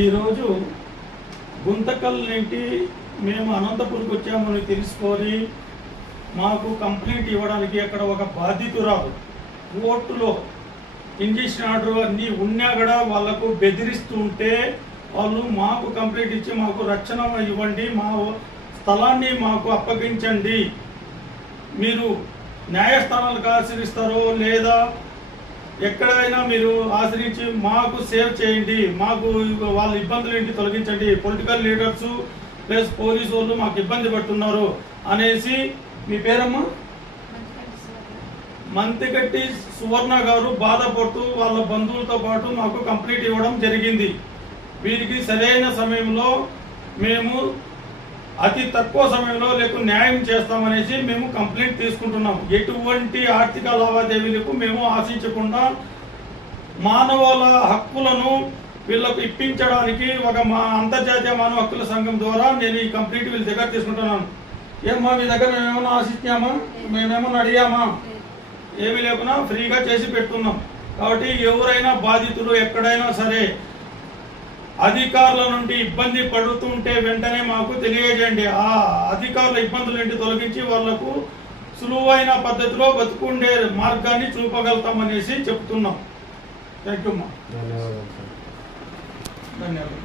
ఈరోజు గుంతకల్ నుండి మేము అనంతపురికి వచ్చామని తెలుసుకొని మాకు కంప్లైంట్ ఇవ్వడానికి అక్కడ ఒక బాధితురాలు కోర్టులో ఇంజక్షన్ ఆర్డర్ అన్నీ ఉన్నా కూడా వాళ్లకు బెదిరిస్తుంటే వాళ్ళు మాకు కంప్లైంట్ ఇచ్చి మాకు రక్షణ ఇవ్వండి, మా స్థలాన్ని మాకు అప్పగించండి, మీరు న్యాయస్థానాలకు ఆశ్రయిస్తారో లేదా ఎక్కడైనా మీరు ఆశ్రయించి మాకు సేవ్ చేయండి, మాకు వాళ్ళ ఇబ్బందులు ఏంటి తొలగించండి, పొలిటికల్ లీడర్స్ ప్లస్ పోలీసు వాళ్ళు మాకు ఇబ్బంది పడుతున్నారు అనేసి. మీ పేరమ్మా? మంతిగట్టి సువర్ణ గారు బాధపడుతూ వాళ్ళ బంధువులతో పాటు మాకు కంప్లైంట్ ఇవ్వడం జరిగింది. వీరికి సరైన సమయంలో మేము అతి తక్కువ సమయంలో లేక న్యాయం చేస్తామనేసి మేము కంప్లైంట్ తీసుకుంటున్నాం. ఎటువంటి ఆర్థిక లావాదేవీలకు మేము ఆశించకుండా మానవుల హక్కులను వీళ్ళకు ఇప్పించడానికి ఒక మా అంతర్జాతీయ మానవ హక్కుల సంఘం ద్వారా నేను ఈ కంప్లైంట్ వీళ్ళ దగ్గర తీసుకుంటున్నాను. ఏమన్నా మీ దగ్గర మేమేమన్నా ఆశించామా, మేమేమన్నా అడిగామా? ఏమీ లేకున్నా ఫ్రీగా చేసి పెట్టుకున్నాం. కాబట్టి ఎవరైనా బాధితులు ఎక్కడైనా సరే అధికారుల నుండి ఇబ్బంది పడుతుంటే వెంటనే మాకు తెలియజేయండి. ఆ అధికారుల ఇబ్బందుల నుండి తొలగించి వాళ్లకు సులువైన పద్ధతిలో బతుకుండే మార్గాన్ని చూపగలుగుతామనేసి చెప్తున్నాం. Thank you. ధన్యవాదాలు.